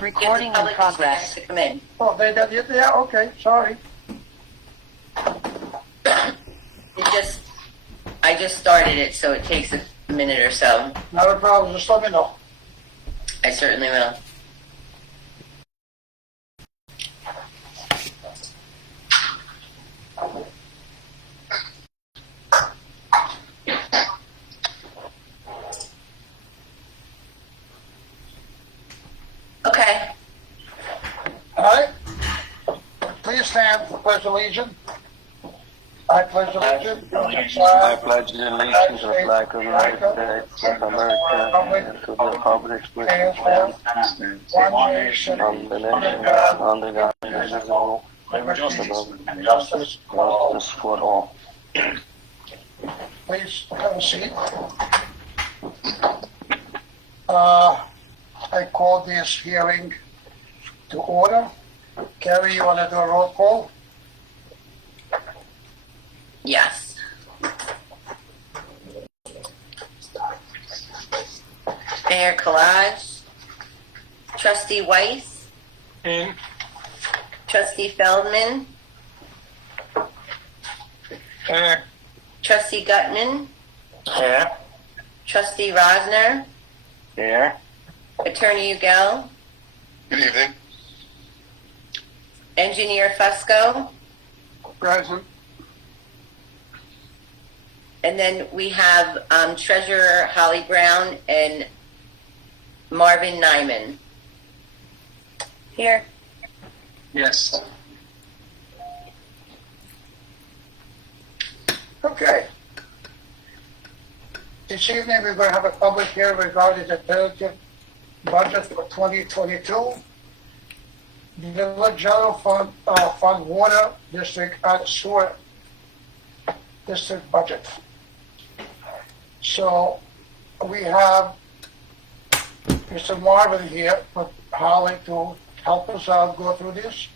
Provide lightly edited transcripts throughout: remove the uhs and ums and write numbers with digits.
Recording in progress. To come in. Oh, they did, yeah, okay, sorry. I just started it, so it takes a minute or so. Not a problem, just let me know. I certainly will. Okay. All right? Please stand for pledge allegiance. I pledge allegiance to the I flag pledge allegiance to the flag of the United States of America and to the republic which stands one nation, under God, indivisible, with justice for all. justice for all. Please have a seat. I call this hearing to order. Carrie, you want to do a roll call? Yes. Mayor Collage, Trustee Weiss, In. Trustee Feldman, Here. Trustee Gutman, Here. Trustee Rosner, Here. Attorney Ugel, Good evening. Engineer Fusco, Present. and then we have Treasurer Holly Brown and Marvin Nyman. Here. Yes. Okay. This evening, we're going to have a public hearing regarding the tentative budget for 2022. The Village General Fund, Fund Water District and Sewer District budget. So we have Mr. Marvin here with Holly to help us out go through this.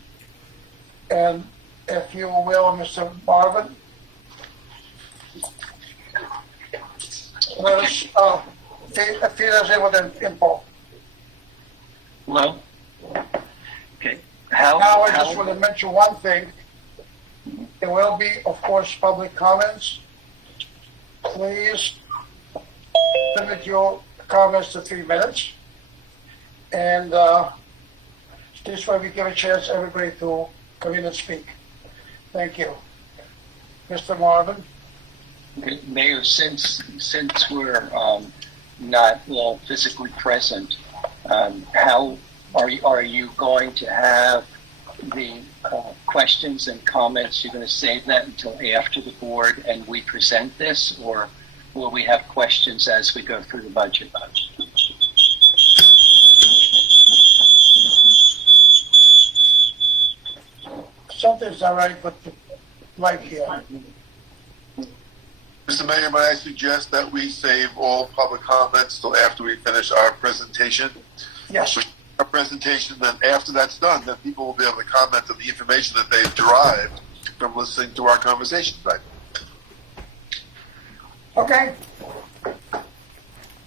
And if you will, Mr. Marvin, let us feed us in with an info. Hello. Okay. Now, I just want to mention one thing. There will be, of course, public comments. Please limit your comments to 3 minutes. And this way we give a chance to everybody to come in and speak. Thank you. Mr. Marvin? Mayor, since we're not all physically present, how are you going to have the questions and comments? You're going to save that until after the board and we present this, or will we have questions as we go through the budget? Something's all right with the light here. Mr. Mayor, might I suggest that we save all public comments till after we finish our presentation? Yes. Our presentation, then after that's done, then people will be able to comment on the information that they've derived from listening to our conversation tonight. Okay.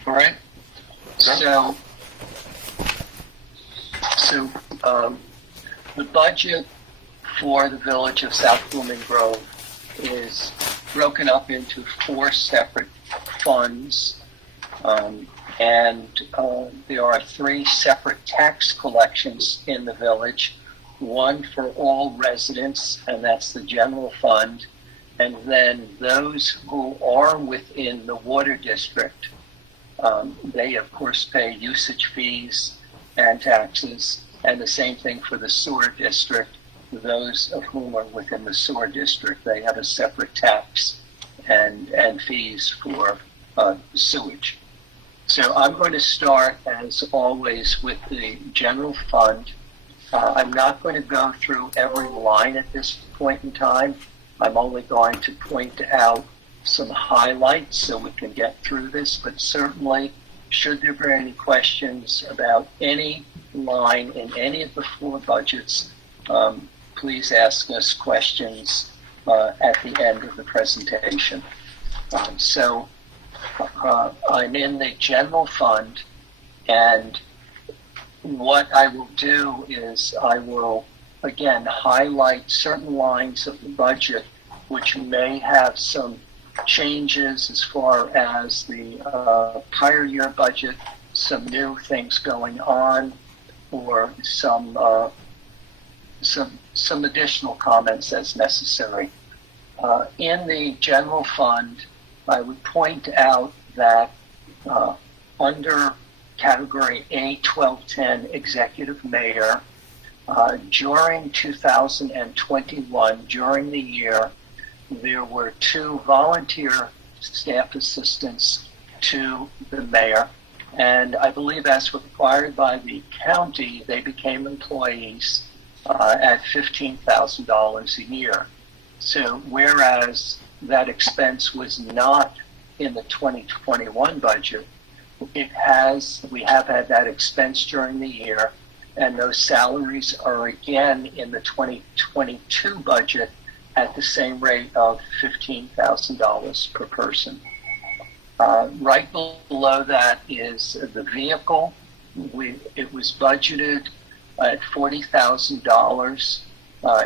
All right. So the budget for the Village of South Blooming Grove is broken up into 4 separate funds, and there are 3 separate tax collections in the village, one for all residents, and that's the general fund, and then those who are within the water district, they of course pay usage fees and taxes, and the same thing for the sewer district. Those of whom are within the sewer district, they have a separate tax and fees for sewage. So I'm going to start, as always, with the general fund. I'm not going to go through every line at this point in time. I'm only going to point out some highlights so we can get through this, but certainly, should there be any questions about any line in any of the 4 budgets, please ask us questions at the end of the presentation. I'm in the general fund, and what I will do is I will, again, highlight certain lines of the budget which may have some changes as far as the prior year budget, some new things going on, or some additional comments as necessary. In the general fund, I would point out that under category A1210 Executive Mayor, during 2021, during the year, there were 2 volunteer staff assistants to the mayor, and I believe as required by the county, they became employees at $15,000 a year. So whereas that expense was not in the 2021 budget, we have had that expense during the year, and those salaries are again in the 2022 budget at the same rate of $15,000 per person. Right below that is the vehicle. It was budgeted at $40,000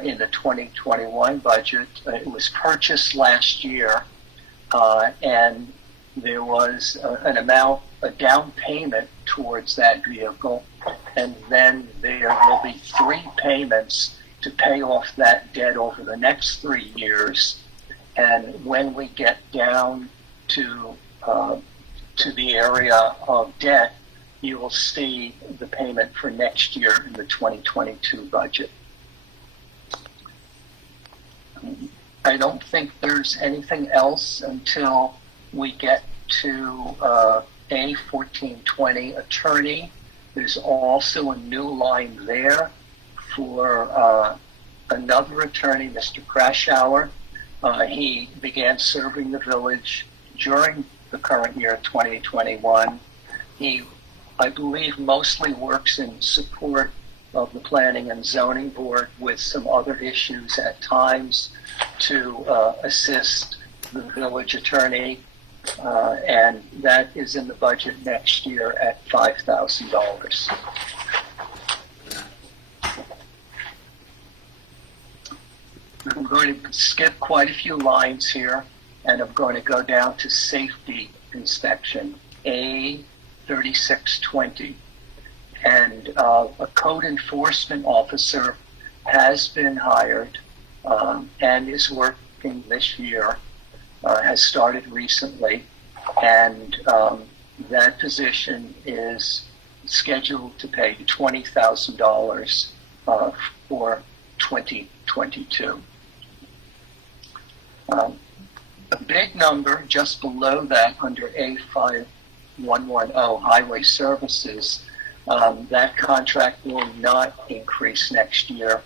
in the 2021 budget. It was purchased last year, and there was a down payment towards that vehicle, and then there will be 3 payments to pay off that debt over the next 3 years. And when we get down to the area of debt, you will see the payment for next year in the 2022 budget. I don't think there's anything else until we get to A1420 attorney. There's also a new line there for another attorney, Mr. Krashauer. He began serving the village during the current year, 2021. He, I believe, mostly works in support of the Planning and Zoning Board with some other issues at times to assist the village attorney, and that is in the budget next year at $5,000. I'm going to skip quite a few lines here, and I'm going to go down to safety inspection, A3620. And a code enforcement officer has been hired and is working this year, has started recently, and that position is scheduled to pay $20,000 for 2022. A big number just below that under A5110 Highway Services, that contract will not increase next year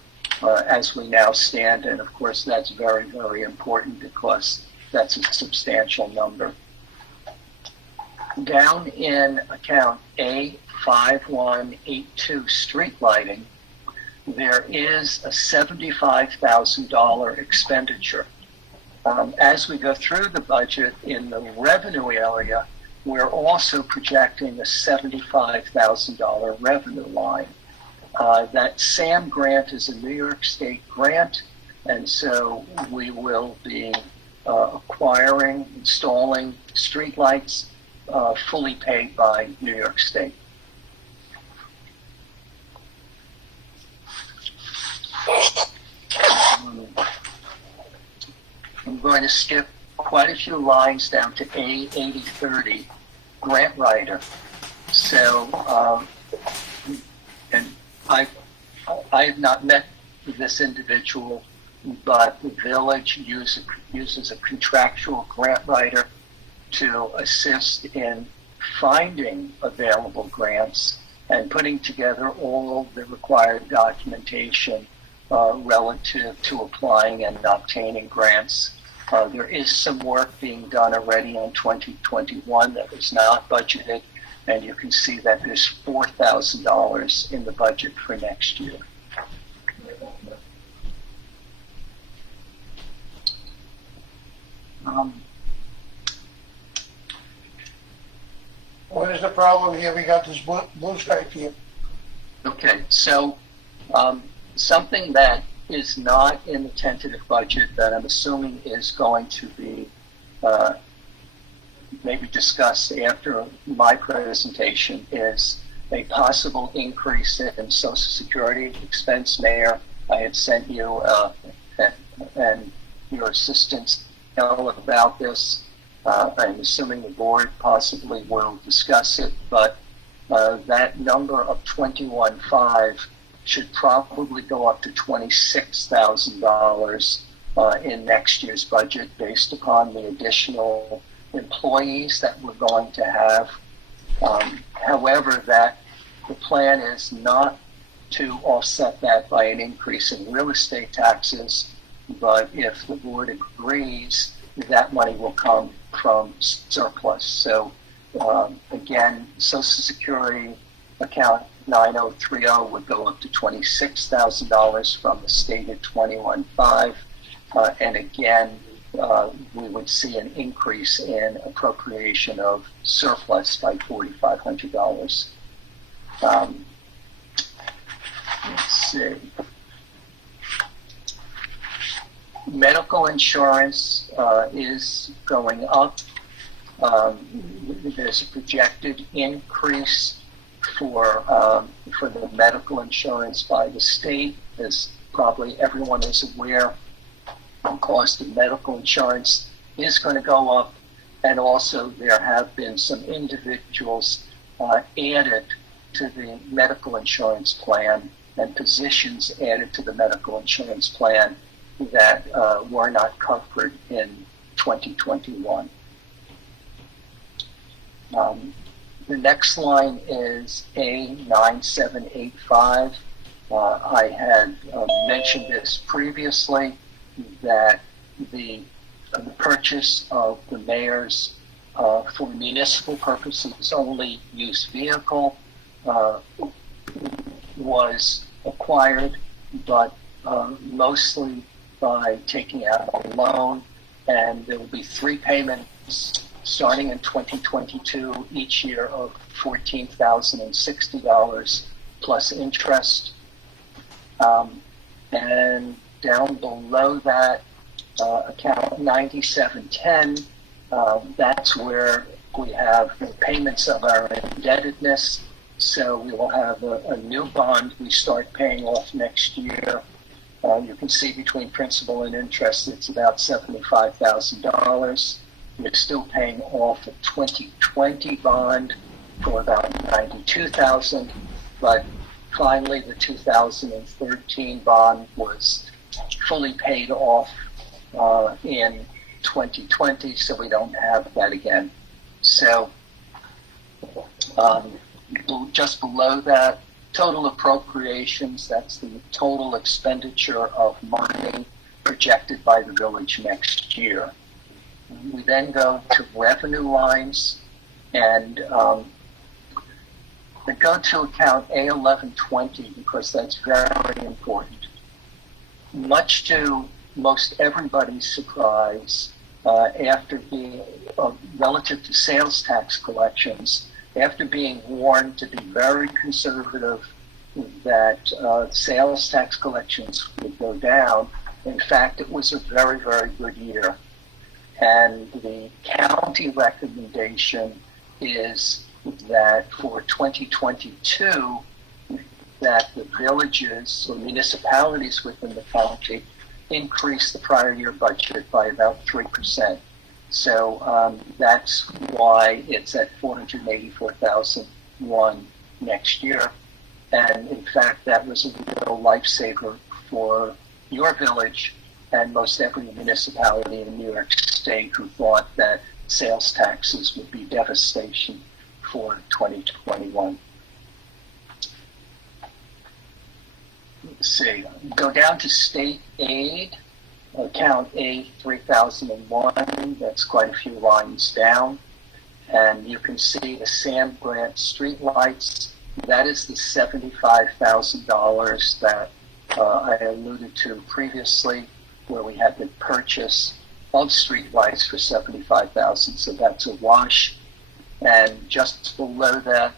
as we now stand, and of course that's very, very important because that's a substantial number. Down in account A5182 street lighting, there is a $75,000 expenditure. As we go through the budget in the revenue area, we're also projecting a $75,000 revenue line. That SAM grant is a New York State grant, and so we will be acquiring, installing streetlights fully paid by New York State. I'm going to skip quite a few lines down to A8030, grant writer. So, and I have not met this individual, but the village uses a contractual grant writer to assist in finding available grants and putting together all the required documentation relative to applying and obtaining grants. There is some work being done already in 2021 that was not budgeted, and you can see that there's $4,000 in the budget for next year. What is the problem here? We got this blue stripe here. Okay, so something that is not in the tentative budget that I'm assuming is going to be maybe discussed after my presentation is a possible increase in Social Security expense. Mayor, I had sent you and your assistants know about this. I'm assuming the board possibly will discuss it, but that number of 21.5 should probably go up to $26,000 in next year's budget based upon the additional employees that we're going to have. However, that the plan is not to offset that by an increase in real estate taxes, but if the board agrees, that money will come from surplus. So again, Social Security account 9030 would go up to $26,000 from the stated 21.5, and again, we would see an increase in appropriation of surplus by $4,500. Let's see. Medical insurance is going up. There's a projected increase for the medical insurance by the state. As probably everyone is aware, the cost of medical insurance is going to go up, and also there have been some individuals added to the medical insurance plan and positions added to the medical insurance plan that were not covered in 2021. The next line is A9785. I had mentioned this previously, that the purchase of the mayor's for municipal purposes only used vehicle was acquired, but mostly by taking out a loan, and there will be 3 payments starting in 2022 each year of $14,060 plus interest. And down below that, account 9710, that's where we have the payments of our indebtedness. So we will have a new bond we start paying off next year. You can see between principal and interest, it's about $75,000. We're still paying off a 2020 bond for about $92,000, but finally the 2013 bond was fully paid off in 2020, so we don't have that again. So just below that, total appropriations, that's the total expenditure of money projected by the village next year. We then go to revenue lines, and we go to account A1120 because that's very important. Much to most everybody's surprise, after being relative to sales tax collections, after being warned to be very conservative, that sales tax collections would go down, in fact, it was a very, very good year. And the county recommendation is that for 2022, that the villages or municipalities within the county increase the prior year budget by about 3%. So that's why it's at $484,001 next year. And in fact, that was a real lifesaver for your village and most every municipality in New York State who thought that sales taxes would be devastation for 2021. Let's see, go down to state aid, account A3001, that's quite a few lines down. And you can see the SAM grant streetlights. That is the $75,000 that I alluded to previously, where we had the purchase of streetlights for $75,000. So that's a wash. And just below that,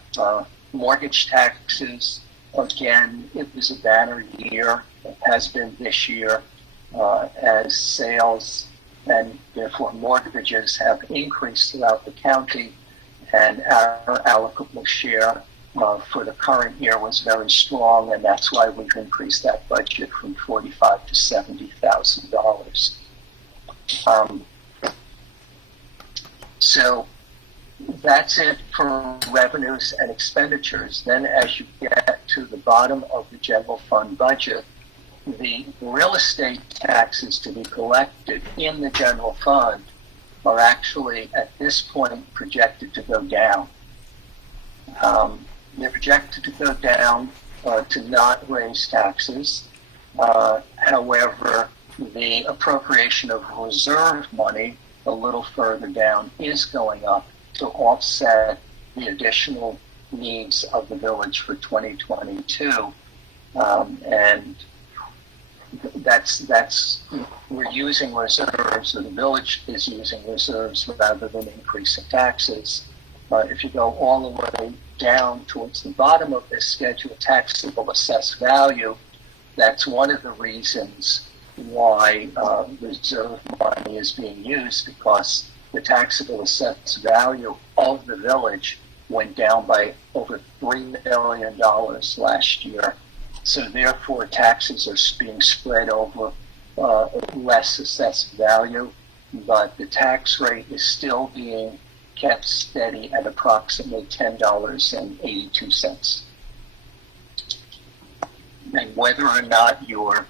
mortgage taxes Again, it was a banner year. It has been this year as sales and therefore mortgages have increased throughout the county, and our allocable share for the current year was very strong, and that's why we've increased that budget from $45,000 to $70,000. So that's it for revenues and expenditures. Then as you get to the bottom of the general fund budget, the real estate taxes to be collected in the general fund are actually at this point projected to go down. They're projected to go down to not raise taxes. However, the appropriation of reserve money a little further down is going up to offset the additional needs of the village for 2022. And that's we're using reserves, or the village is using reserves rather than increasing taxes. If you go all the way down towards the bottom of this schedule, taxable assessed value, that's one of the reasons why reserve money is being used, because the taxable assessed value of the village went down by over $3 million last year. So therefore, taxes are being spread over less assessed value, but the tax rate is still being kept steady at approximately $10.82. And whether or not your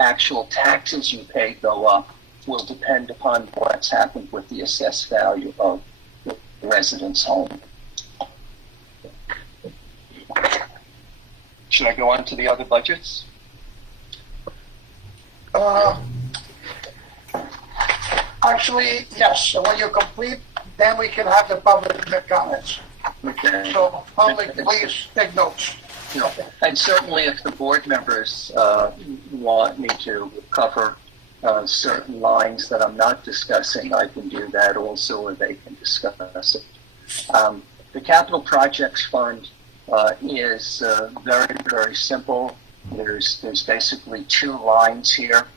actual taxes you pay go up will depend upon what's happened with the assessed value of the resident's home. Should I go on to the other budgets? Actually, yes. So when you complete, then we can have the public comments. Okay. So public, please take notes. No. And certainly if the board members want me to cover certain lines that I'm not discussing, I can do that also, or they can discuss it. The Capital Projects Fund is very, very simple. There's basically two lines here.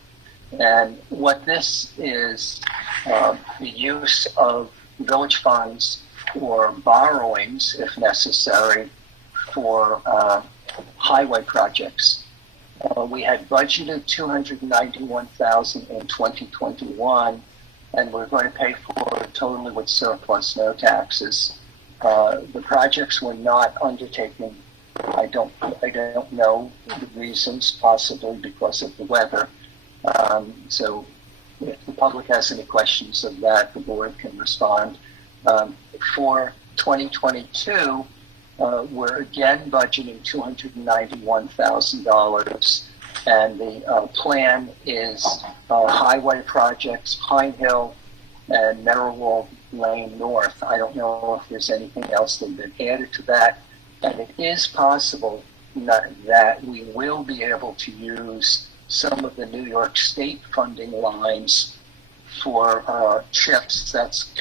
And what this is, the use of village funds or borrowings, if necessary, for highway projects. We had budgeted $291,000 in 2021, and we're going to pay for it totally with surplus, no taxes. The projects were not undertaken. I don't know the reasons, possibly because of the weather. So if the public has any questions of that, the board can respond. For 2022, we're again budgeting $291,000, and the plan is highway projects, Pine Hill and Merriwald Lane North. I don't know if there's anything else that's been added to that, and it is possible that we will be able to use some of the New York State funding lines for CHIPS, that's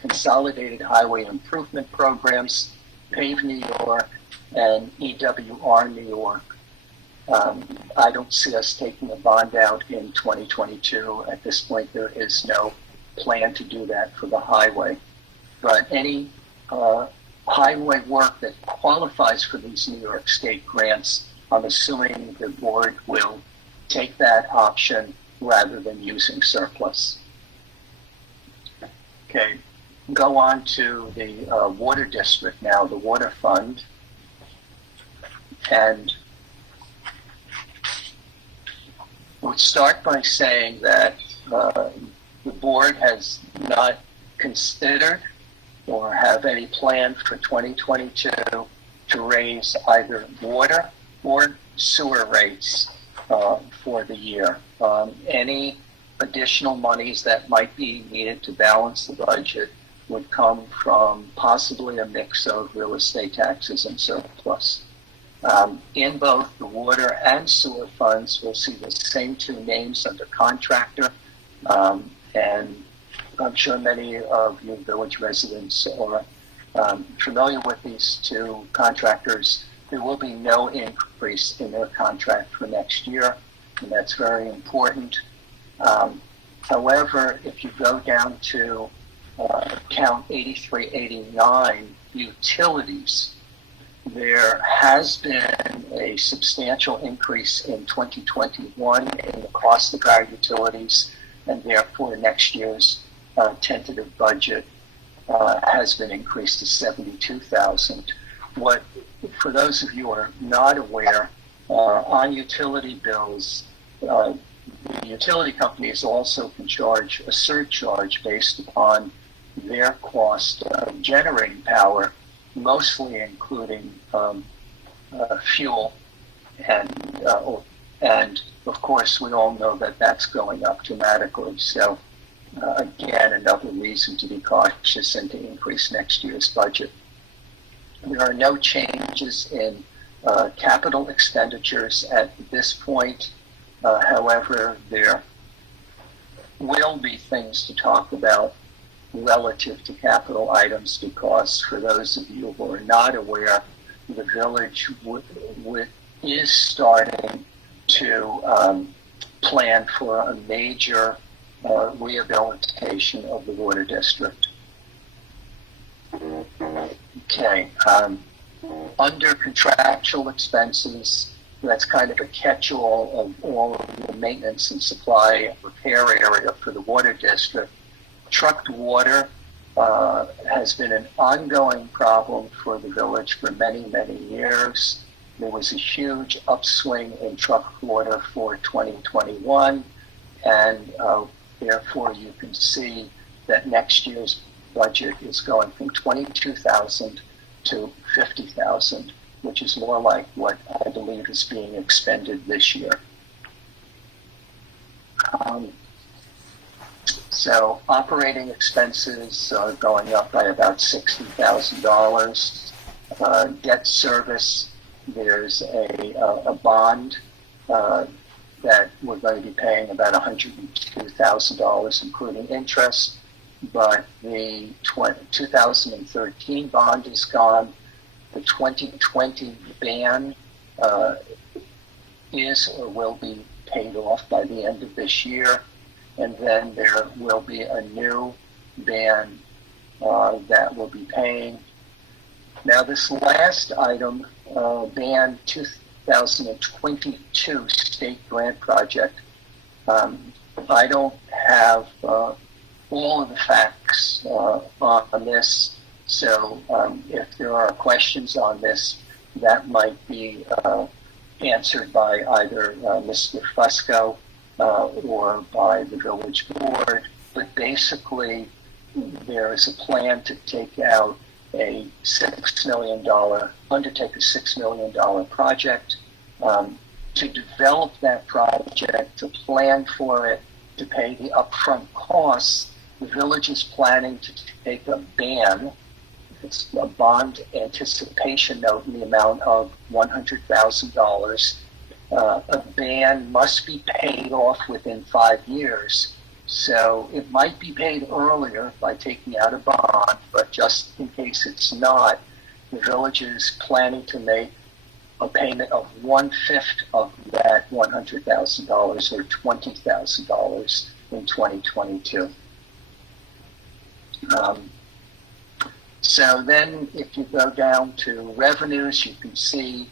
Consolidated Highway Improvement Programs, PAVE New York, and EWR New York. I don't see us taking a bond out in 2022. At this point, there is no plan to do that for the highway. But any highway work that qualifies for these New York State grants, I'm assuming the board will take that option rather than using surplus. Okay, go on to the water district now, the water fund. And we'll start by saying that the board has not considered or have any plan for 2022 to raise either water or sewer rates for the year. Any additional monies that might be needed to balance the budget would come from possibly a mix of real estate taxes and surplus. In both the water and sewer funds, we'll see the same two names under contractor, and I'm sure many of you village residents are familiar with these two contractors. there will be no increase in their contract for next year, and that's very important. However, if you go down to account 8389, utilities, there has been a substantial increase in 2021 in the cost of our utilities, and therefore next year's tentative budget has been increased to $72,000. What, for those of you who are not aware, on utility bills, the utility companies also can charge a surcharge based upon their cost of generating power, mostly including fuel, and of course we all know that that's going up dramatically. So again, another reason to be cautious and to increase next year's budget. There are no changes in capital expenditures at this point. However, there will be things to talk about relative to capital items, because for those of you who are not aware, the village is starting to plan for a major rehabilitation of the water district. Okay, under contractual expenses, that's kind of a catch-all of all of the maintenance and supply repair area for the water district. Trucked water has been an ongoing problem for the village for many, many years. There was a huge upswing in trucked water for 2021, and therefore you can see that next year's budget is going from $22,000 to $50,000, which is more like what I believe is being expended this year. So operating expenses are going up by about $60,000. Debt service, there's a bond that we're going to be paying about $102,000, including interest. But the 2013 bond is gone. The 2020 ban is or will be paid off by the end of this year. And then there will be a new ban that will be paying. Now, this last item, ban 2022 state grant project, I don't have all of the facts on this, so if there are questions on this, that might be answered by either Mr. Fusco or by the village board. But basically, there is a plan to take out a undertake a $6 million project, to develop that project, to plan for it, to pay the upfront costs. The village is planning to take a ban. It's a bond anticipation note in the amount of $100,000. A ban must be paid off within 5 years. So it might be paid earlier by taking out a bond, but just in case it's not, the village is planning to make a payment of 1/5 of that $100,000, or $20,000 in 2022. So then if you go down to revenues, you can see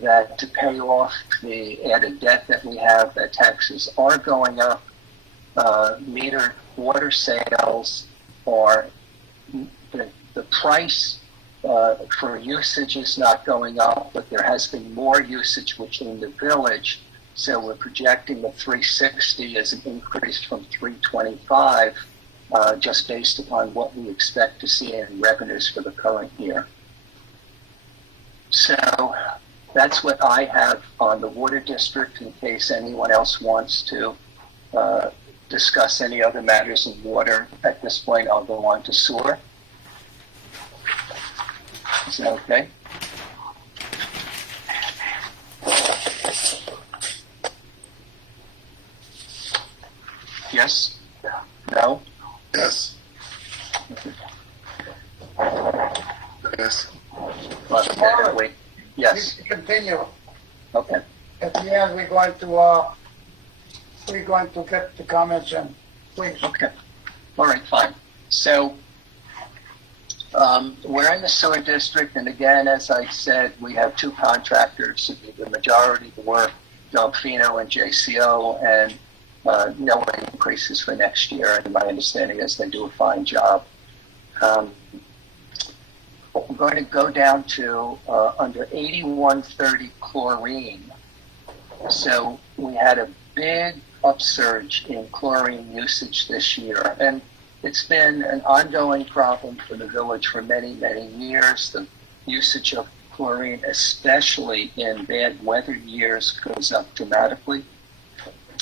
that to pay off the added debt that we have, that taxes are going up. Metered water sales are, the price for usage is not going up, but there has been more usage within the village. So we're projecting the 360 as an increase from 325, just based upon what we expect to see in revenues for the current year. So that's what I have on the water district. In case anyone else wants to discuss any other matters in water, at this point I'll go on to sewer. Is that okay? Yes? No? Yes. Yes. Wait. Yes. You continue. Okay. At the end, we're going to get the comments in, please. Okay. All right, fine. So we're in the sewer district, and again, as I said, we have two contractors who do the majority of the work, Delfino and JCO, and no increases for next year. And my understanding is they do a fine job. We're going to go down to under 8130 chlorine. So we had a big upsurge in chlorine usage this year, and it's been an ongoing problem for the village for many, many years. The usage of chlorine, especially in bad weather years, goes up dramatically.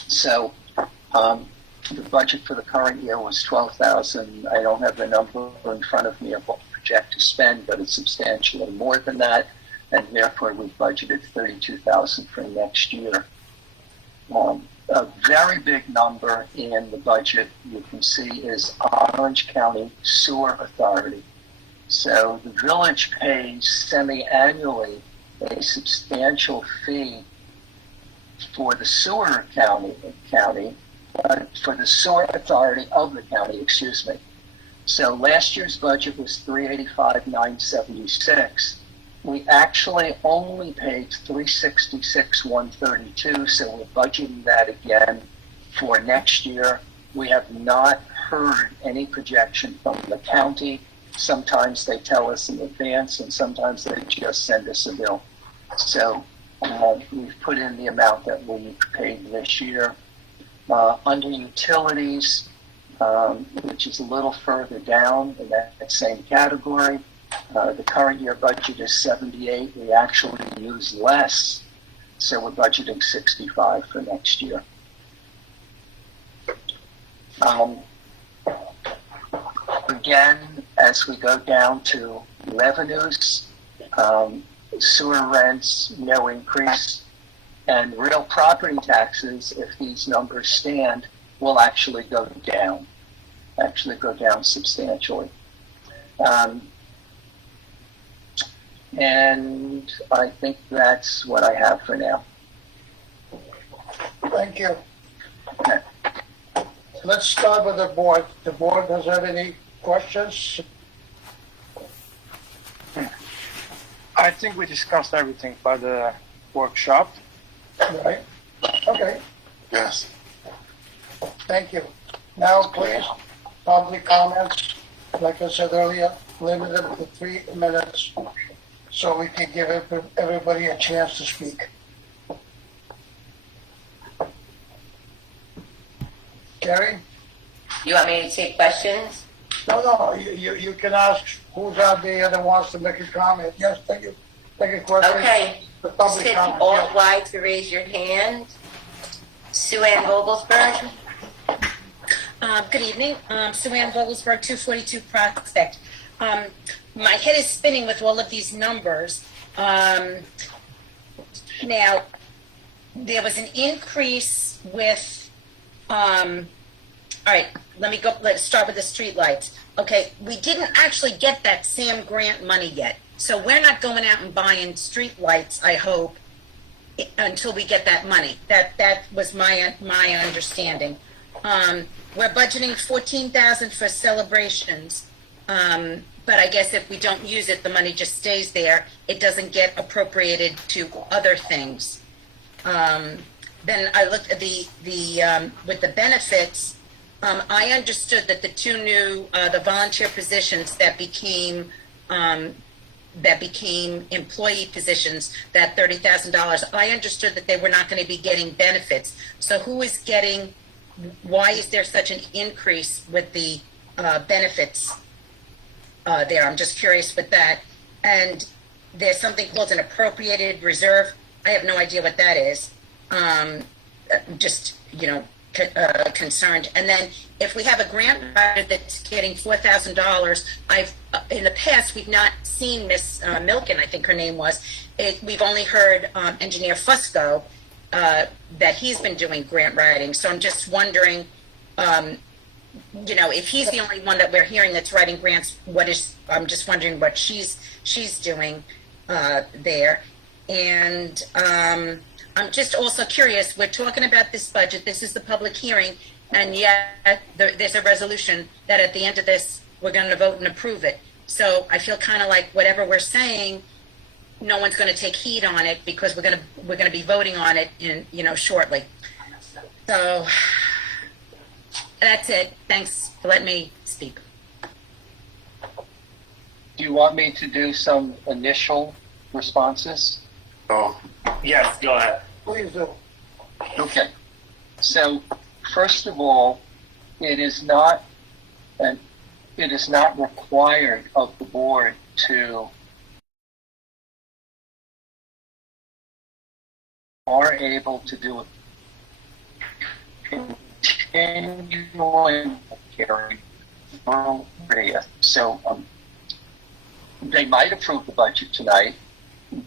So the budget for the current year was $12,000. I don't have the number in front of me of what we project to spend, but it's substantially more than that, and therefore we budgeted $32,000 for next year. A very big number in the budget you can see is Orange County Sewer Authority. So the village pays semi-annually a substantial fee for the sewer for the sewer authority of the county, excuse me. So last year's budget was $385,976. We actually only paid $366,132, so we're budgeting that again for next year. We have not heard any projection from the county. Sometimes they tell us in advance, and sometimes they just send us a bill. So we've put in the amount that we paid this year. Under utilities, which is a little further down in that same category, the current year budget is 78. We actually use less, so we're budgeting 65 for next year. Again, as we go down to revenues, sewer rents, no increase, and real property taxes, if these numbers stand, will actually go down substantially. And I think that's what I have for now. Thank you. Okay. Let's start with the board. The board, does have any questions? I think we discussed everything by the workshop. Right? Okay, Yes. thank you. Now, please, public comments, like I said earlier, limited to 3 minutes, so we can give everybody a chance to speak. Gary? You want me to take questions? No, you can ask who's out there that wants to make a comment. Yes, take a question. Okay. The Just public hit comment. Alt Y to raise your hand. Sue Ann Vogelsberg. Good evening. Sue Ann Vogelsberg, 242 Prospect. My head is spinning with all of these numbers. Now, there was an increase with, all right, let's start with the streetlights. Okay, we didn't actually get that SAM grant money yet. So we're not going out and buying streetlights, I hope, until we get that money. That was my understanding. We're budgeting $14,000 for celebrations, but I guess if we don't use it, the money just stays there. It doesn't get appropriated to other things. Then I looked at the with the benefits. I understood that the two new the volunteer positions that became employee positions, that $30,000. I understood that they were not going to be getting benefits. So who is getting? Why is there such an increase with the benefits there? I'm just curious with that. And there's something called an appropriated reserve. I have no idea what that is. Just, concerned. And then if we have a grant writer that's getting $4,000, in the past, we've not seen Miss Milken, I think her name was. We've only heard Engineer Fusco, that he's been doing grant writing. So I'm just wondering, if he's the only one that we're hearing that's writing grants, I'm just wondering what she's doing there. And I'm just also curious, we're talking about this budget, this is the public hearing, and yet there's a resolution that at the end of this, we're going to vote and approve it. So I feel kind of like whatever we're saying, no one's going to take heed on it because we're going to be voting on it in, shortly. So that's it. Thanks for letting me speak. Do you want me to do some initial responses? Oh, Yes, go ahead. Please do. Okay. So, first of all, it is not required of the board to are able to do a continuing hearing. So they might approve the budget tonight,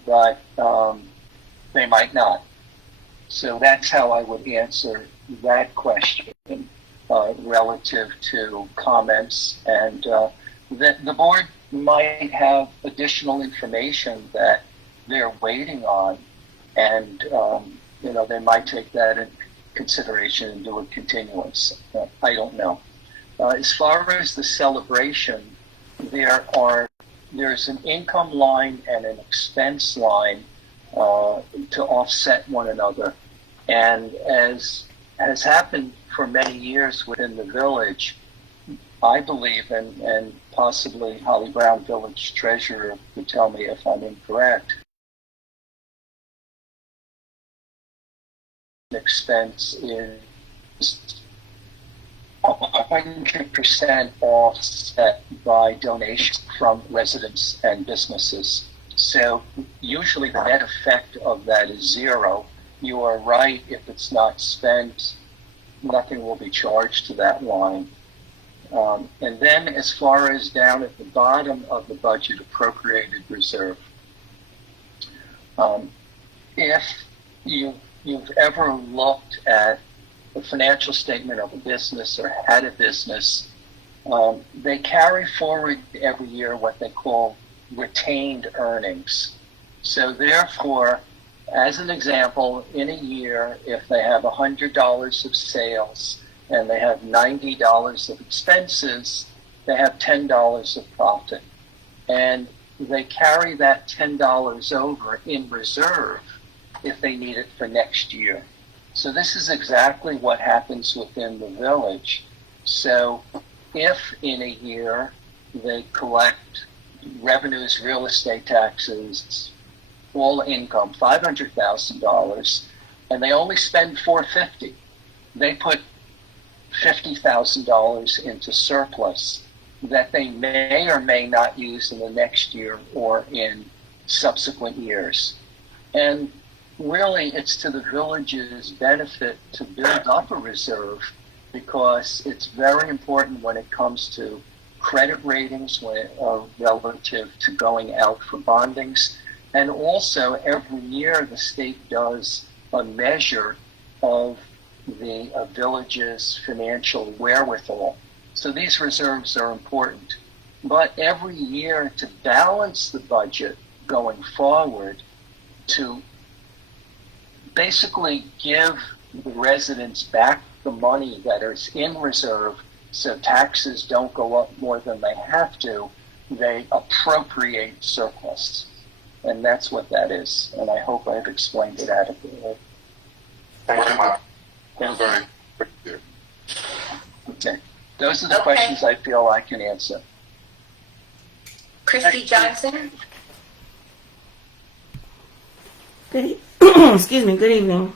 but they might not. So that's how I would answer that question relative to comments. And the board might have additional information that they're waiting on, and they might take that in consideration and do a continuance. I don't know. As far as the celebration, there's an income line and an expense line to offset one another. And as has happened for many years within the village, I believe, and possibly Holly Brown, village treasurer, would tell me if I'm incorrect, expense is 100% offset by donations from residents and businesses. So usually the net effect of that is zero. You are right, if it's not spent, nothing will be charged to that line. And then as far as down at the bottom of the budget, appropriated reserve. If you've ever looked at the financial statement of a business or had a business, they carry forward every year what they call retained earnings. So therefore, as an example, in a year, if they have $100 of sales and they have $90 of expenses, they have $10 of profit. And they carry that $10 over in reserve if they need it for next year. So this is exactly what happens within the village. So if in a year they collect revenues, real estate taxes, all income, $500,000, and they only spend $450,000, they put $50,000 into surplus that they may or may not use in the next year or in subsequent years. And really, it's to the village's benefit to build up a reserve, because it's very important when it comes to credit ratings relative to going out for bondings. And also, every year, the state does a measure of the village's financial wherewithal. So these reserves are important. But every year, to balance the budget going forward, to basically give the residents back the money that is in reserve so taxes don't go up more than they have to, they appropriate surplus. And that's what that is. And I hope I've explained it adequately. Thank you, Mark. very clear. Okay. Those are the Okay. questions I feel I can answer. Christy Johnson? Excuse me, good evening.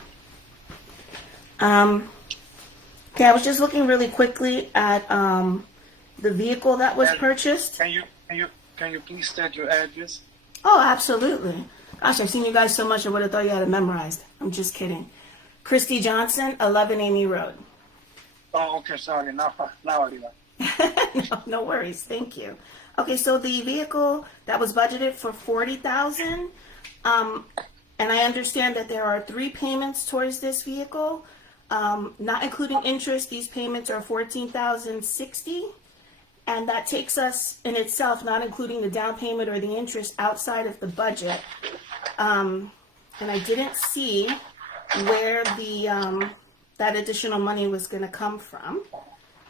Okay, I was just looking really quickly at the vehicle that was purchased. Can you please state your address? Oh, absolutely. Gosh, I've seen you guys so much I would have thought you had it memorized. I'm just kidding. Christy Johnson, 11 Amy Road. Oh, okay, sorry. Now I remember. No worries, thank you. Okay, so the vehicle that was budgeted for $40,000, and I understand that there are 3 payments towards this vehicle. Not including interest, these payments are $14,060, and that takes us in itself, not including the down payment or the interest outside of the budget, And I didn't see where the that additional money was going to come from.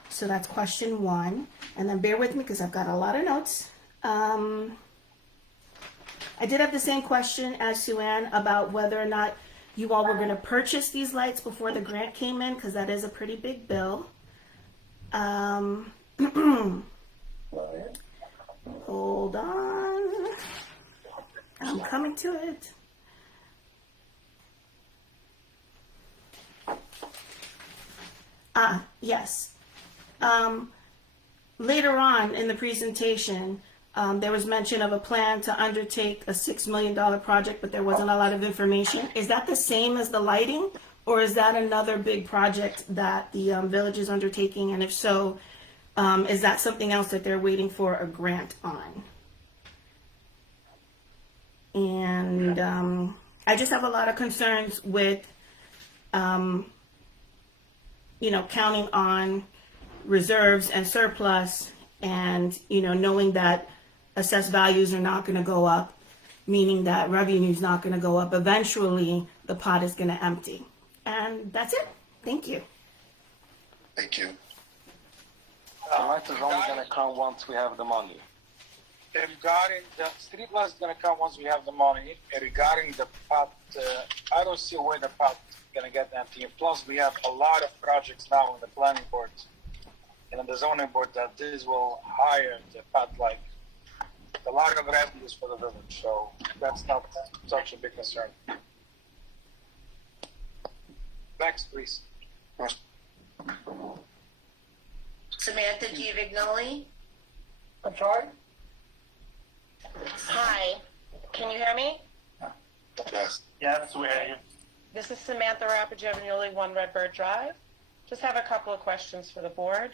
So that's question one. And then bear with me because I've got a lot of notes. I did have the same question as Sue-Ann about whether or not you all were going to purchase these lights before the grant came in, because that is a pretty big bill. Hold on. I'm coming to it. Yes. Later on in the presentation, there was mention of a plan to undertake a $6 million project, but there wasn't a lot of information. Is that the same as the lighting, or is that another big project that the village is undertaking? And if so, is that something else that they're waiting for a grant on? And I just have a lot of concerns with, counting on reserves and surplus, and knowing that assessed values are not going to go up, meaning that revenue is not going to go up. Eventually, the pot is going to empty. And that's it. Thank you. Thank you. The light is only going to come once we have the money. Regarding the streetlight is going to come once we have the money. Regarding the pot, I don't see where the pot is going to get empty. And plus, we have a lot of projects now in the planning board and in the zoning board that this will hire the pot, like a lot of revenues for the village. So that's not such a big concern. Next, please. Samantha Givignoli. I'm sorry? Hi, can you hear me? Yes. Yes, we hear you. This is Samantha Rapagiovanni, 1 Redbird Drive. Just have a couple of questions for the board.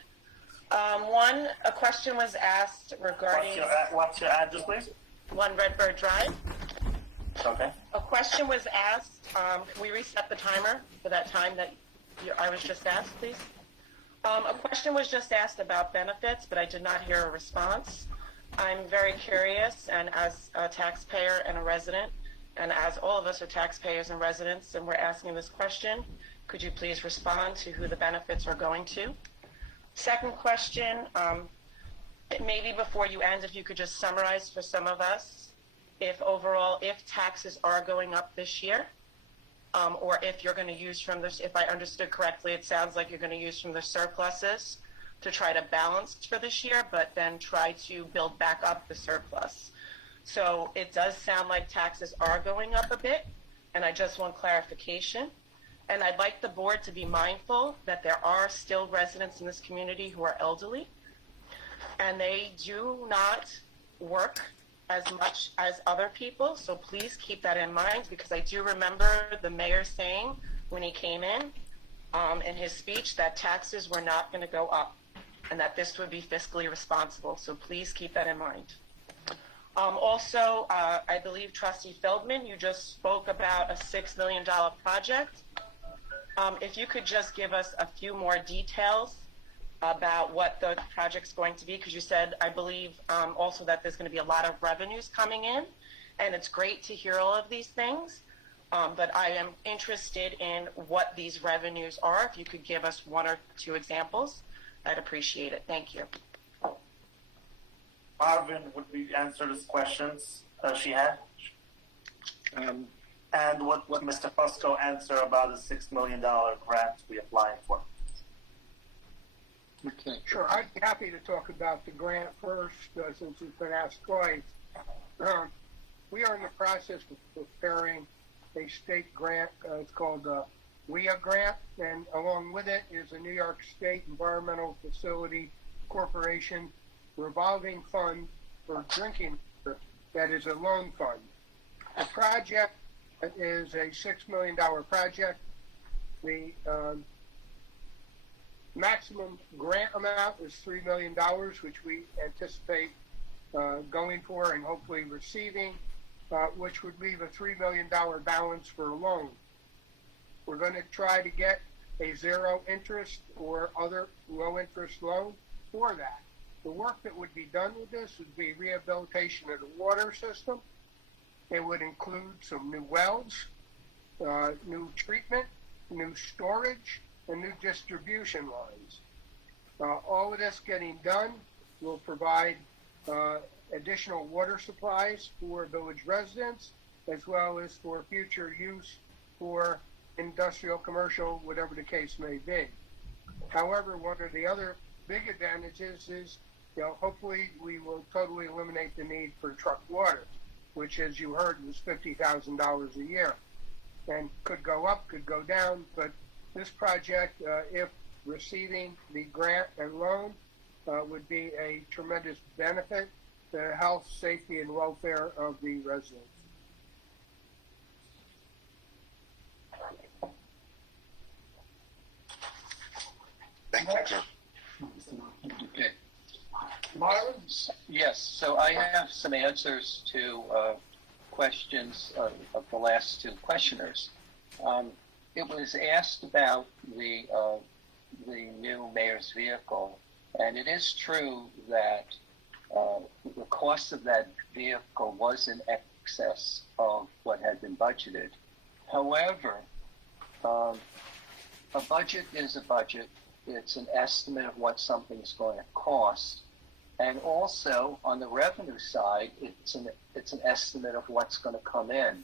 One, a question was asked regarding... What's your address, please? 1 Redbird Drive. Okay. A question was asked, can we reset the timer for that time that I was just asked, please? A question was just asked about benefits, but I did not hear a response. I'm very curious, and as a taxpayer and a resident, and as all of us are taxpayers and residents, and we're asking this question, could you please respond to who the benefits are going to? Second question, maybe before you end, if you could just summarize for some of us, if taxes are going up this year, or if you're going to use from this, if I understood correctly, it sounds like you're going to use from the surpluses to try to balance for this year, but then try to build back up the surplus. So it does sound like taxes are going up a bit, and I just want clarification. And I'd like the board to be mindful that there are still residents in this community who are elderly, and they do not work as much as other people, so please keep that in mind, because I do remember the mayor saying when he came in his speech that taxes were not going to go up, and that this would be fiscally responsible. So please keep that in mind. Also, I believe Trustee Feldman, you just spoke about a $6 million project. If you could just give us a few more details about what the project's going to be, because you said, I believe, also that there's going to be a lot of revenues coming in, and it's great to hear all of these things, but I am interested in what these revenues are. If you could give us 1 or 2 examples, I'd appreciate it. Thank you. Marvin, would we answer these questions she had? And what Mr. Fusco answer about the $6 million grant we applied for? Okay. Sure, I'd be happy to talk about the grant first, since it's been asked twice. We are in the process of preparing a state grant. It's called the WIA grant, and along with it is a New York State Environmental Facility Corporation revolving fund for drinking water that is a loan fund. The project is a $6 million project. The maximum grant amount is $3 million, which we anticipate going for and hopefully receiving, which would leave a $3 million balance for a loan. We're going to try to get a zero interest or other low interest loan for that. The work that would be done with this would be rehabilitation of the water system, It would include some new wells, new treatment, new storage, and new distribution lines. All of this getting done will provide additional water supplies for village residents, as well as for future use for industrial, commercial, whatever the case may be. However, one of the other big advantages is, hopefully we will totally eliminate the need for truck water, which, as you heard, was $50,000 a year, and could go up, could go down. But this project, if receiving the grant and loan, would be a tremendous benefit to the health, safety, and welfare of the residents. Thank you, sir. Okay. Myron? Yes, so I have some answers to questions of the last two questioners. It was asked about the new mayor's vehicle, and it is true that the cost of that vehicle was in excess of what had been budgeted. However, a budget is a budget. It's an estimate of what something's going to cost. And also, on the revenue side, it's an estimate of what's going to come in.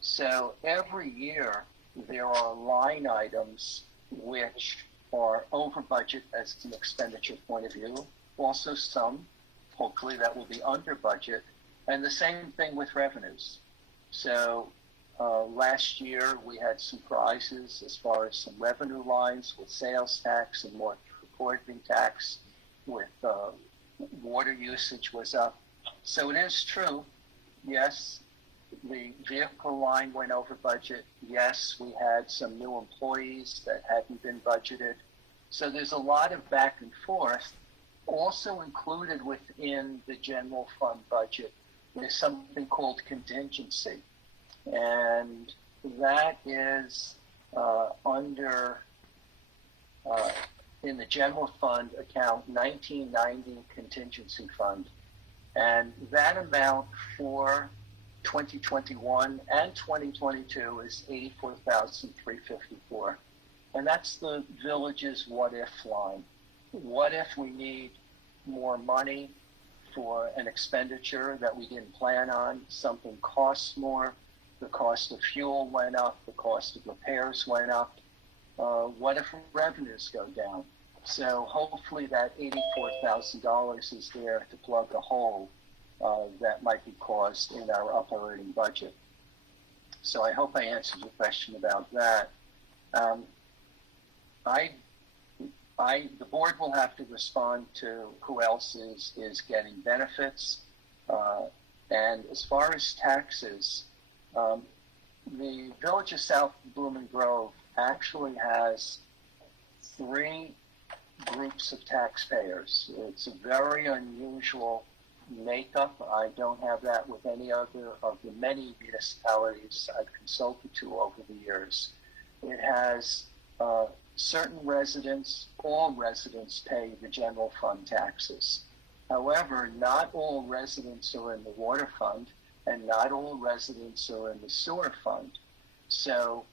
So every year, there are line items which are over budget as an expenditure point of view. Also some, hopefully, that will be under budget. And the same thing with revenues. So last year, we had surprises as far as some revenue lines with sales tax and more recording tax, with water usage was up. So it is true, yes, the vehicle line went over budget. Yes, we had some new employees that hadn't been budgeted. So there's a lot of back and forth. Also included within the general fund budget is something called contingency. And that is in the general fund account 1990 contingency fund. And that amount for 2021 and 2022 is $84,354. And that's the village's what if line. What if we need more money for an expenditure that we didn't plan on? Something costs more. The cost of fuel went up. The cost of repairs went up. What if revenues go down? So hopefully that $84,000 is there to plug a hole that might be caused in our operating budget. So I hope I answered your question about that. The board will have to respond to who else is getting benefits. And as far as taxes, the Village of South Blooming Grove actually has 3 groups of taxpayers. It's a very unusual makeup. I don't have that with any other of the many municipalities I've consulted to over the years. It has certain residents, all residents pay the general fund taxes. However, not all residents are in the water fund, and not all residents are in the sewer fund. So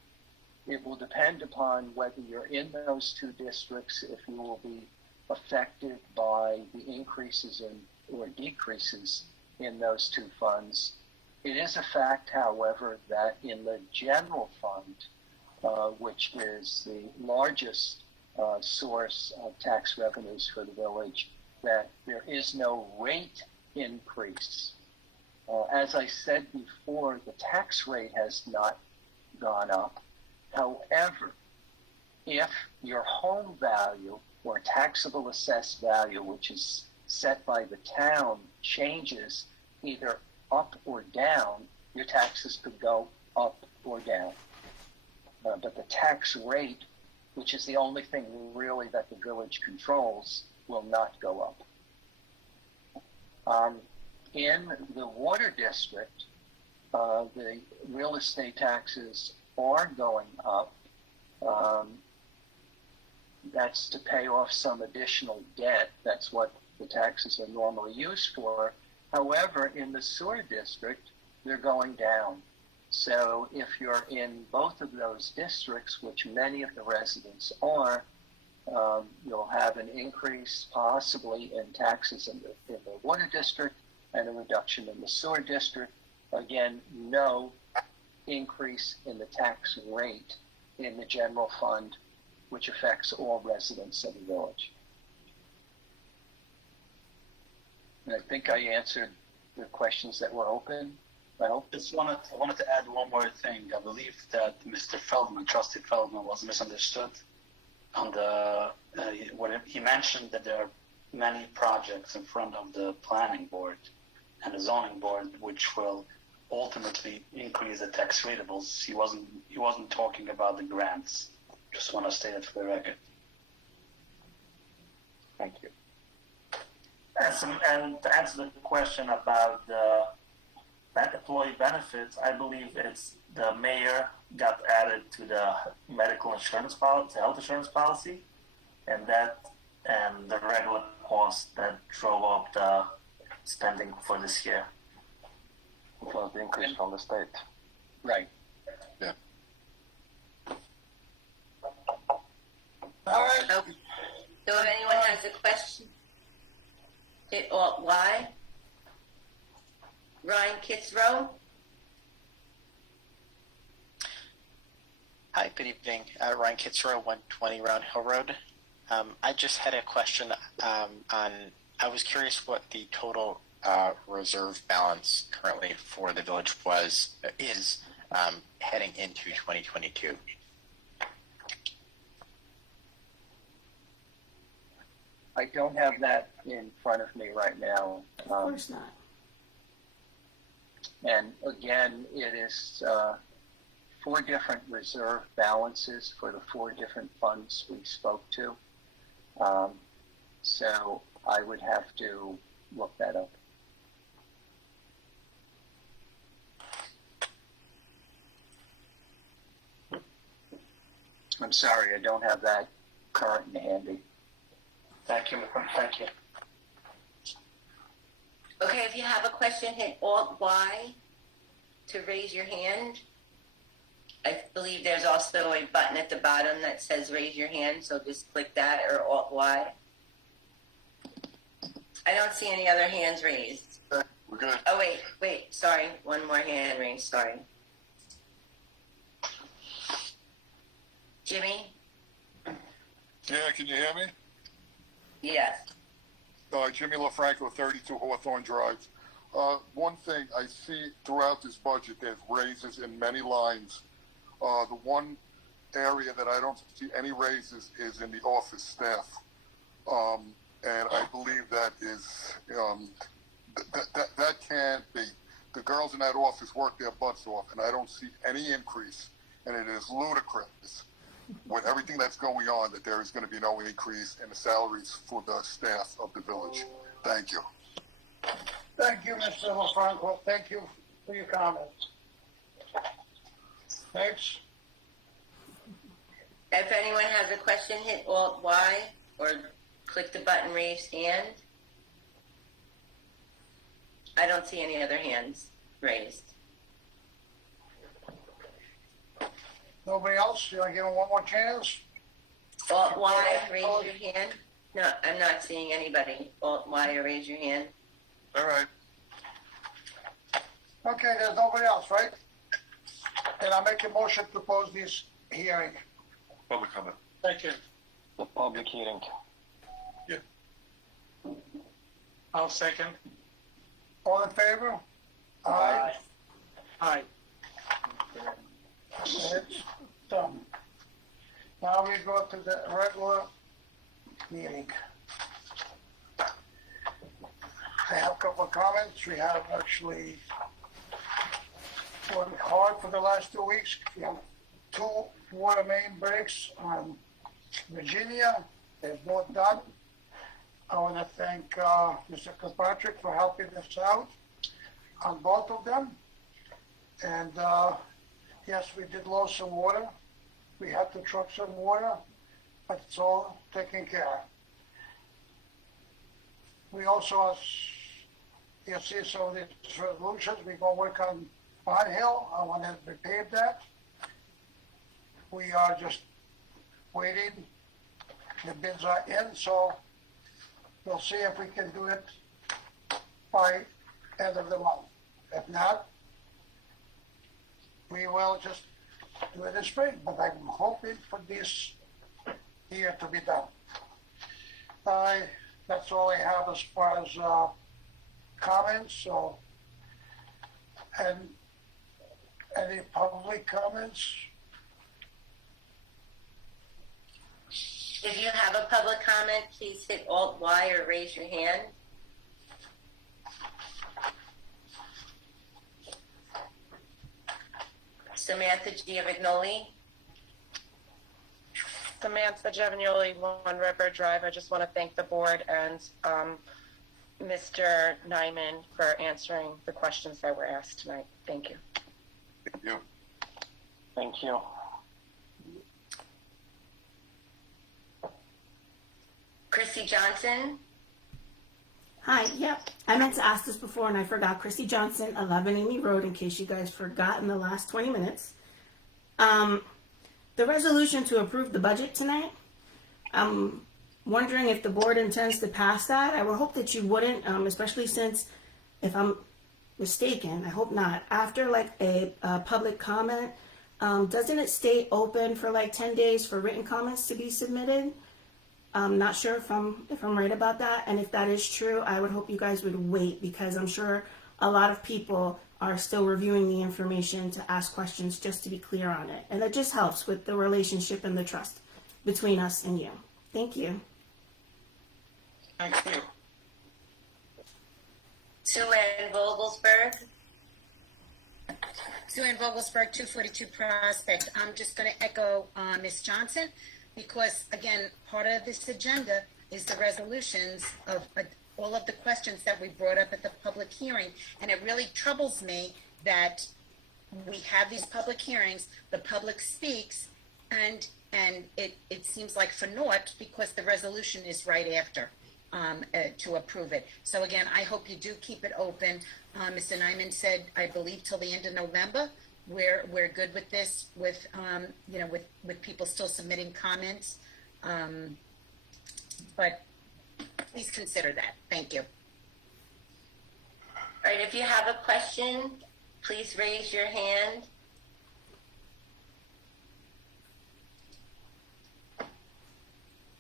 it will depend upon whether you're in those 2 districts, if you will be affected by the increases in or decreases in those 2 funds. It is a fact, however, that in the general fund, which is the largest source of tax revenues for the village, that there is no rate increase. As I said before, the tax rate has not gone up. However, if your home value or taxable assessed value, which is set by the town, changes either up or down, your taxes could go up or down. But the tax rate, which is the only thing really that the village controls, will not go up. In the water district, the real estate taxes are going up. That's to pay off some additional debt. That's what the taxes are normally used for. However, in the sewer district, they're going down. So if you're in both of those districts, which many of the residents are, you'll have an increase possibly in taxes in the water district and a reduction in the sewer district. Again, no increase in the tax rate in the general fund, which affects all residents of the village. And I think I answered the questions that were open. I hope. I wanted to add one more thing. I believe that Mr. Feldman, Trustee Feldman, was misunderstood on the when he mentioned that there are many projects in front of the planning board and the zoning board which will ultimately increase the tax rateables. He wasn't talking about the grants. Just want to state it for the record. Thank you. And to answer the question about the employee benefits, I believe it's the mayor got added to the medical insurance policy, health insurance policy, and the regular cost that drove up the spending for this year. It was the increase from the state. Right. Yeah. All right. So if anyone has a question, hit Alt Y. Ryan Kitzrow. Hi, good evening. Ryan Kitzrow, 120 Round Hill Road. I just had a question I was curious what the total reserve balance currently for the village is heading into 2022. I don't have that in front of me right now. Of course not. And again, it is 4 different reserve balances for the 4 different funds we spoke to. So I would have to look that up. I'm sorry, I don't have that current and handy. Thank you. Thank you. Okay, if you have a question, hit Alt Y to raise your hand. I believe there's also a button at the bottom that says raise your hand, so just click that or Alt Y. I don't see any other hands raised. We're good. Oh, wait, sorry. One more hand raised, sorry. Jimmy? Yeah, can you hear me? Yes. Jimmy LaFranco, 32 Hawthorne Drive. One thing I see throughout this budget, there's raises in many lines. The one area that I don't see any raises is in the office staff. And I believe that is, that can't be. The girls in that office work their butts off, and I don't see any increase. And it is ludicrous with everything that's going on that there is going to be no increase in the salaries for the staff of the village. Thank you. Thank you, Mr. LaFranco. Thank you for your comments. Thanks. If anyone has a question, hit Alt Y or click the button raise hand. I don't see any other hands raised. Nobody else? You want to give them one more chance? Alt Y, raise your hand. No, I'm not seeing anybody. Alt Y or raise your hand. All right. Okay, there's nobody else, right? Then I make a motion to close this hearing. Public comment. Thank you. The public hearing. I'll second. All in favor? Aye. Aye. It's done. Now we go to the regular meeting. I have a couple of comments. We have actually worked hard for the last 2 weeks. We have 2 water main breaks on Virginia. They're both done. I want to thank Mr. Kirkpatrick for helping us out on both of them. And yes, we did lose some water. We had to truck some water, but it's all taken care of. We also, you see some of these resolutions. We're gonna work on Barn Hill. I want to repave that. We are just waiting. The bids are in, so we'll see if we can do it by end of the month. If not, we will just do it in spring, but I'm hoping for this year to be done. That's all I have as far as comments. So, and any public comments? If you have a public comment, please hit Alt-Y or raise your hand. Samantha Giovanoli. Samantha Giovanoli, 1 River Drive. I just want to thank the board and Mr. Nyman for answering the questions that were asked tonight. Thank you. Thank you. Thank you. Chrissy Johnson. Hi, yep. I meant to ask this before and I forgot. Christy Johnson, 11 Amy Road, in case you guys forgot in the last 20 minutes. The resolution to approve the budget tonight, I'm wondering if the board intends to pass that. I would hope that you wouldn't, especially since, if I'm mistaken, I hope not, after like a public comment, doesn't it stay open for like 10 days for written comments to be submitted? I'm not sure if I'm right about that, and if that is true, I would hope you guys would wait, because I'm sure a lot of people are still reviewing the information to ask questions just to be clear on it, and it just helps with the relationship and the trust between us and you. Thank you. Thank you. Sue Ann Vogelsberg. Sue Ann Vogelsberg, 242 Prospect. I'm just going to echo Ms. Johnson, because, again, part of this agenda is the resolutions of all of the questions that we brought up at the public hearing. And it really troubles me that we have these public hearings, the public speaks, and it seems like for naught, because the resolution is right after to approve it. So, again, I hope you do keep it open. Mr. Nyman said, I believe, till the end of November. We're good with this, with with people still submitting comments, but please consider that. Thank you. All right, if you have a question, please raise your hand.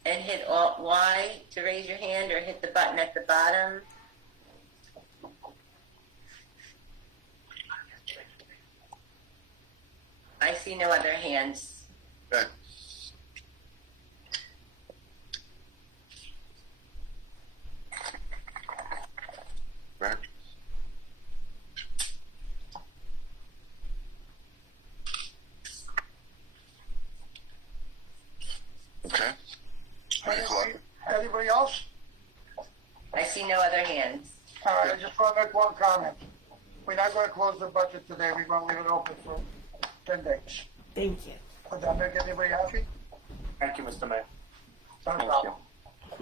And hit Alt-Y to raise your hand, or hit the button at the bottom. I see no other hands. Okay. Right. Okay. Anybody else? I see no other hands. All right, I just want to make one comment. We're not going to close the budget today. We're going to leave it open for 10 days. Thank you. Would that make anybody happy? Thank you, Mr. Mayor. Thank you.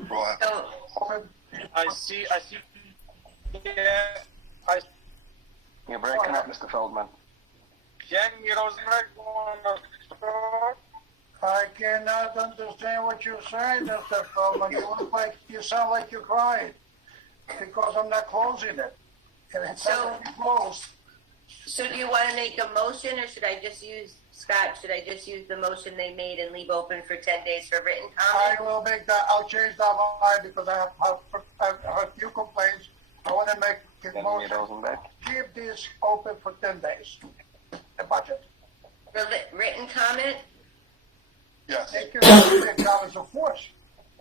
We'll have So, I see, You're breaking up, Mr. Feldman. Jamie Rosenberg, I cannot understand what you're saying, Mr. Feldman. You sound like you're crying because I'm not closing it. And it's not going to be closed. so do you want to make a motion, or should I just use, Scott, should I just use the motion they made and leave open for 10 days for written I comment? will make that, I'll change that line because I've heard a few complaints. I want to make the Jamie motion, Rosenberg. keep this open for 10 days, the budget. For written comment? yes. Take your $100 of force.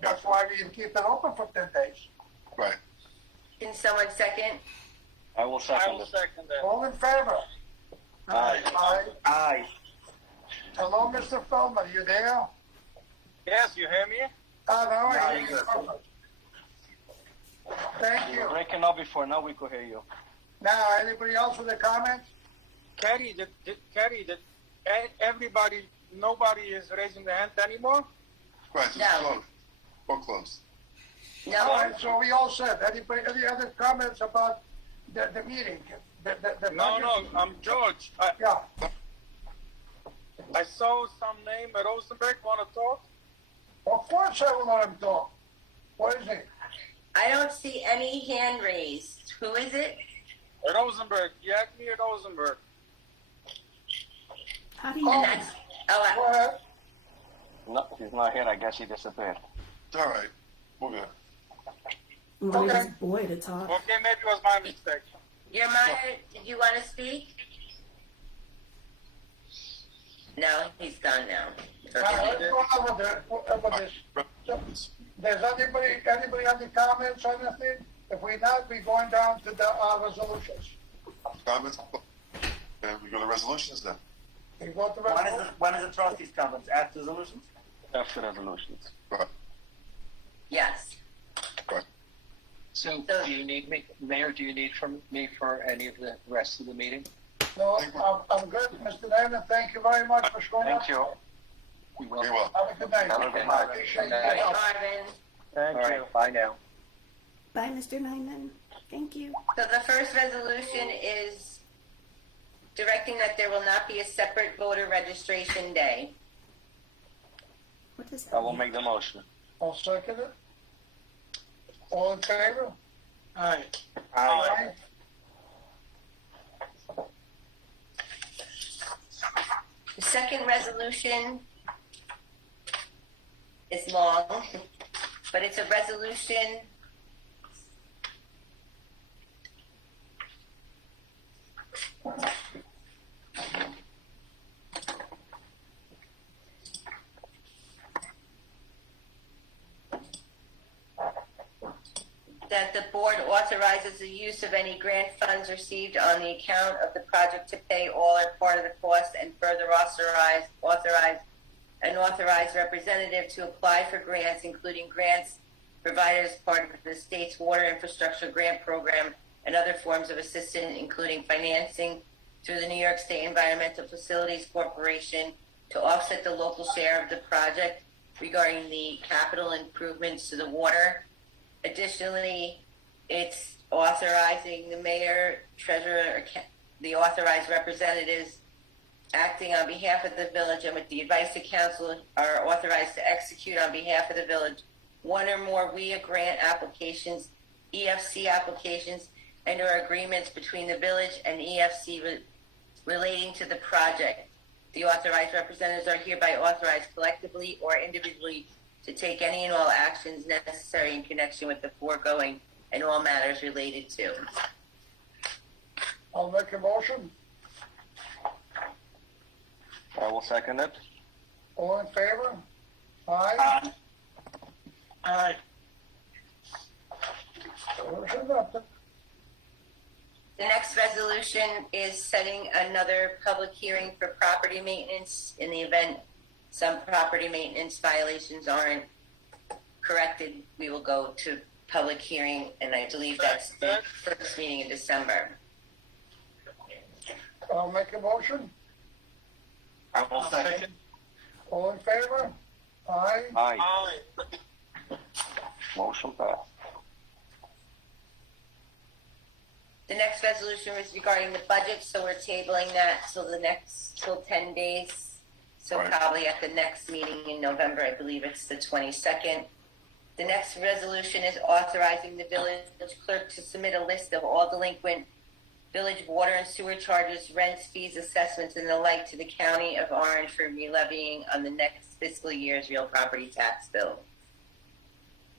That's why we keep it open for 10 days. Right. Can someone second? I will I second will it. second that. All in favor? Aye. Aye. Aye. Hello, Mr. Feldman, you there? Yes, you hear me? Now I Aye, hear you. sir. Thank You you. were breaking up before, now we could hear you. Now, anybody else with a comment? Carrie, everybody, nobody is raising their hand anymore? Right, it's No. closed. We're closed. All No? right, so we all said, anybody, any other comments about the meeting. The No, budget- no, I'm George. Yeah, I saw some name, Rosenberg, want to talk? of course I will let him talk. What is it? I don't see any hand raised. Who is it? Rosenberg, Yakni Rosenberg. How do you? And that's, oh, Go ahead. No, he's not here. I guess he disappeared. It's all right. We're good. You want this boy to talk? Okay, maybe it was my mistake. your mother, did you want to speak? No, he's gone now. Let's go on with this. Does anybody have any comments on anything? If we not, we going down to the resolutions. Comments? And we go to resolutions then. We go to When is resolutions. when is the trustees' comments? After resolutions? After resolutions. Right. Yes. So, do you need me, Mayor? Do you need from me for any of the rest of the meeting? No, I'm good, Mr. Nana, thank you very much for showing up. Thank you. We will. Very well. Have a good night. Have a good night. Appreciate Good your night. help. Marvin. Thank All you. right. Bye now. Bye, Mr. Nyman. Thank you. So the first resolution is directing that there will not be a separate voter registration day. What does I that will mean? make the motion. I'll second it. All in favor? Aye. Aye. The second resolution is long, but it's a resolution that the board authorizes the use of any grant funds received on the account of the project to pay all or part of the cost, and further authorize an authorized representative to apply for grants, including grants provided as part of the state's water infrastructure grant program and other forms of assistance, including financing through the New York State Environmental Facilities Corporation to offset the local share of the project regarding the capital improvements to the water. Additionally, it's authorizing the mayor, treasurer, the authorized representatives acting on behalf of the village and with the advice of council are authorized to execute on behalf of the village one or more WIA grant applications, EFC applications, and or agreements between the village and EFC relating to the project. The authorized representatives are hereby authorized collectively or individually to take any and all actions necessary in connection with the foregoing and all matters related to. I'll make a motion. I will second it. All in favor? Aye. Aye. Resolution adopted. The next resolution is setting another public hearing for property maintenance in the event some property maintenance violations aren't corrected. We will go to public hearing, and I believe that's the first meeting in December. I'll make a motion. I will second. All in favor? Aye. Aye. Aye. Motion passed. The next resolution was regarding the budget, so we're tabling that till 10 days. So Right. probably at the next meeting in November, I believe it's the 22nd. The next resolution is authorizing the village clerk to submit a list of all delinquent village water and sewer charges, rents, fees, assessments, and the like to the County of Orange for re-levying on the next fiscal year's real property tax bill.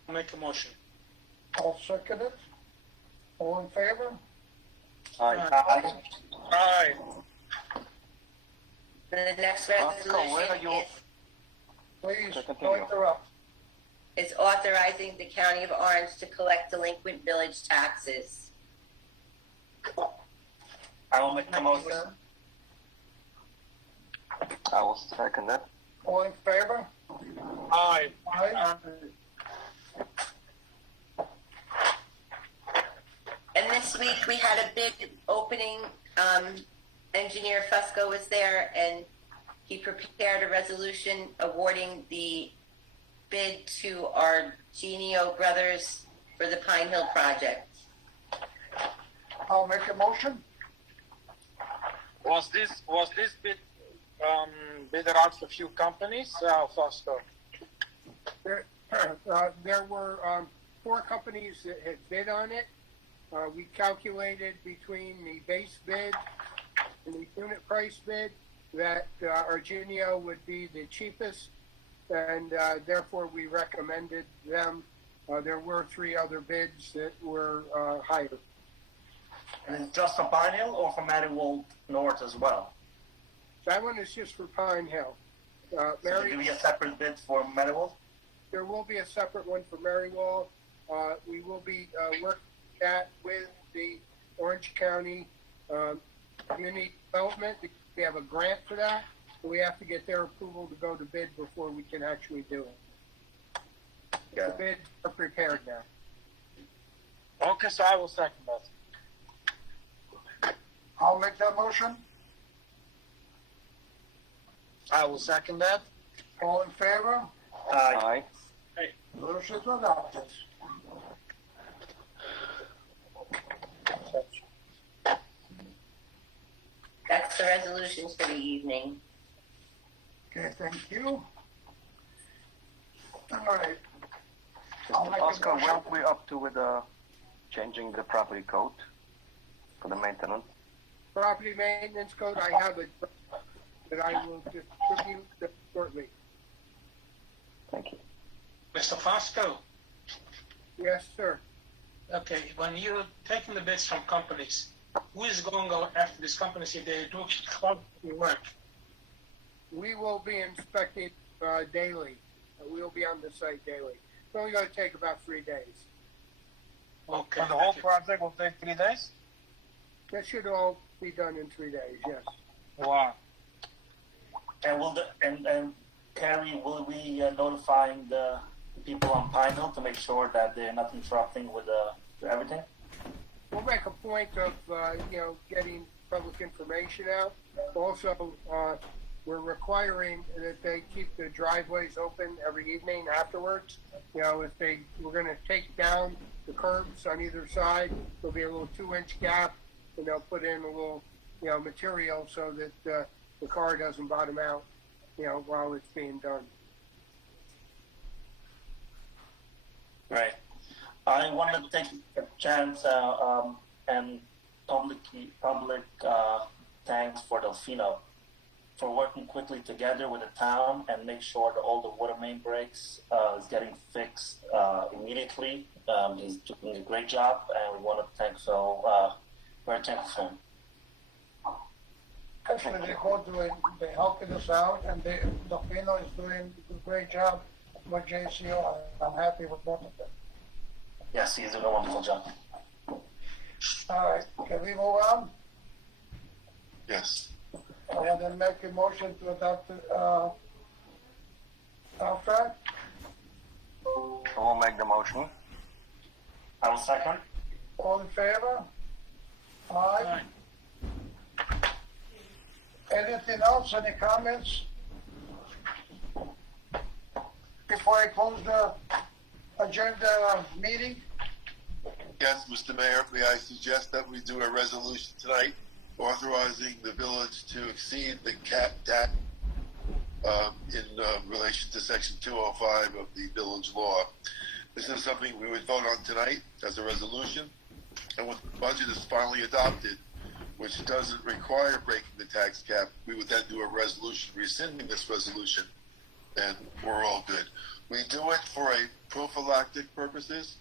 I'll make a motion. I'll second it. All in favor? Aye. Aye. The next Marco, resolution where are you? Please, To don't continue. interrupt. is authorizing the County of Orange to collect delinquent village taxes. I will make the motion. I will second it. All in favor? Aye. Aye. And this week we had a big opening. Engineer Fusco was there, and he prepared a resolution awarding the bid to our Genio Brothers for the Pine Hill project. I'll make a motion. Was this bid bid out for a few companies? Fausto? There were 4 companies that had bid on it. We calculated between the base bid and the unit price bid that Argenio would be the cheapest, and therefore we recommended them. There were 3 other bids that were higher. And it's just for Pine Hill or for Marywold North as well? That one is just for Pine Hill. So there will be a separate bid for Marywold? There will be a separate one for Marywall. We will be working that with the Orange County Community Development. We have a grant for that. So we have to get their approval to go to bid before we can actually do it. The bids are prepared now. Okay, so I will second that. I'll make that motion. I will second that. All in favor? Aye. Motion is adopted. That's the resolutions for the evening. Okay, thank you. All right. I'll make a Oscar, motion. where are we up to with changing the property code for the maintenance? Property maintenance code, I have it, that I will distribute shortly. Thank you. Mr. Fosco, Yes, sir. okay, when you're taking the bids from companies, who is going to go after these companies if they do quality work? We will be inspecting daily. We'll be on the site daily. It's only going to take about 3 days. Okay. And the whole project will take 3 days? That should all be done in 3 days, yes. Wow. And and Carrie, will we notifying the people on Pine Hill to make sure that they're not interrupting with everything? We'll make a point of, getting public information out. Also, we're requiring that they keep the driveways open every evening afterwards. If we're going to take down the curbs on either side, there'll be a little 2-inch gap, and they'll put in a little, material so that the car doesn't bottom out, while it's being done. Right. I wanted to take a chance and public thanks for Delfino for working quickly together with the town and make sure that all the water main breaks is getting fixed immediately. He's doing a great job, and we want to thank Phil. Very thankful for him. Actually, they're helping us out, and Delfino is doing a great job with JCO. I'm happy with both of them. Yes, he's doing a wonderful job. All right, can we move on? Yes. I want to make a motion to adopt the contract. I will make the motion. I will second. All in favor? Aye. Anything else? Any comments? Before I close the agenda meeting? Yes, Mr. Mayor, may I suggest that we do a resolution tonight authorizing the village to exceed the cap tax in relation to section 205 of the village law. This is something we would vote on tonight as a resolution, and when the budget is finally adopted, which doesn't require breaking the tax cap, we would then do a resolution rescinding this resolution, and we're all good. We do it for a prophylactic purposes.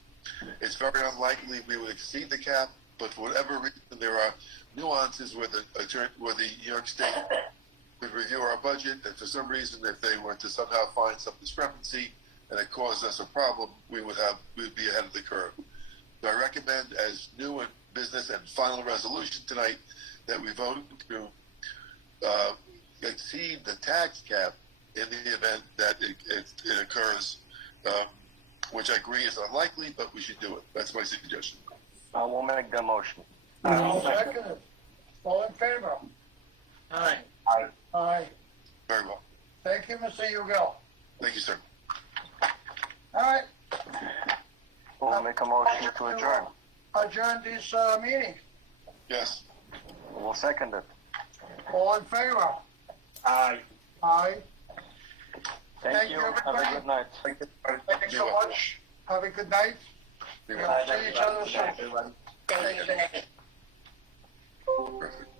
It's very unlikely we would exceed the cap, but for whatever reason, there are nuances where the New York State could review our budget, and for some reason, if they were to somehow find some discrepancy and it caused us a problem, we'd be ahead of the curve. So I recommend, as new and business and final resolution tonight, that we vote to exceed the tax cap in the event that it occurs, which I agree is unlikely, but we should do it. That's my suggestion. I will make the motion. I'll second it. All in favor? Aye. Aye. Aye. Very well. Thank you, Mr. Hugo. Thank you, sir. All right. I will make a motion to adjourn. Adjourn this meeting. Yes. We'll second it. All in favor? Aye. Aye. Thank you. Have everybody. a good night. Thank you so much. Have a good night. You're We'll welcome. see each other soon. Thank you. Good night. Perfect.